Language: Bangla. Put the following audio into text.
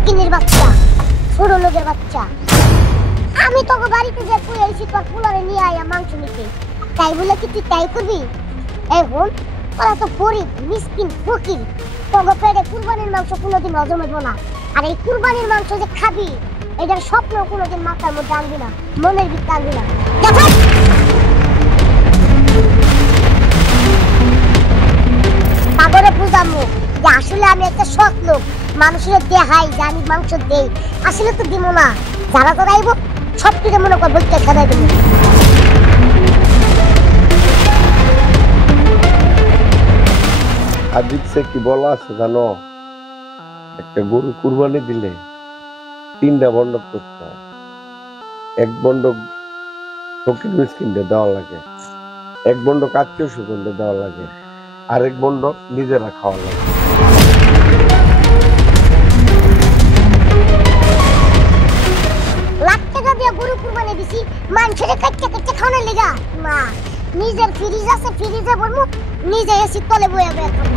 ফকিনের বাচ্চা, ছোট লোকের বাচ্চা। আমি তোকে বাড়িতে যে কই আইছি তোর পোলারে নিয়ে আয়া মাংস নিতে, তাই বলে কি তুই তাই করবি? এই বোন, ওরা তো গরিব মিসকিন ফকির, তোকে পেটে কুরবানির মাংস কোনোদিন হজম হইব না। আর এই কুরবানির মাংস যে খাবি এটার স্বপ্ন কোনোদিন মাথার মধ্যে আনবি না, মনের ভিতরে আনবি না। সাগরে বুঝামু যে আসলে আমি একটা সৎ লোক, মানুষের দেহাই যে আমি মাংস দেই, আসলে তো দিব না। যারা যারা আইব সব কিছু মনে কর বইটা খেদাই দেবো। হাদিসে কি বলা আছে জানো? একটা গরু কুরবানি দিলে 3টা বন্ডক করতে হয়। এক বন্ডক ফকির মিসকিনদের দেওয়া লাগে, এক বন্ডক আত্মীয় স্বজনদের দেওয়া লাগে, আরেক বন্ডক নিজেরা খাওয়া লাগে। লাখ টাকা দিয়ে গরু কুরবানি দিছি মানুষের কাটতে কাটতে খাওয়ানোর লেগা না। নিজের ফ্রিজ আছে, ফ্রিজে বলবো নিজে এসি তলে বয়ে বয়ে খাবো।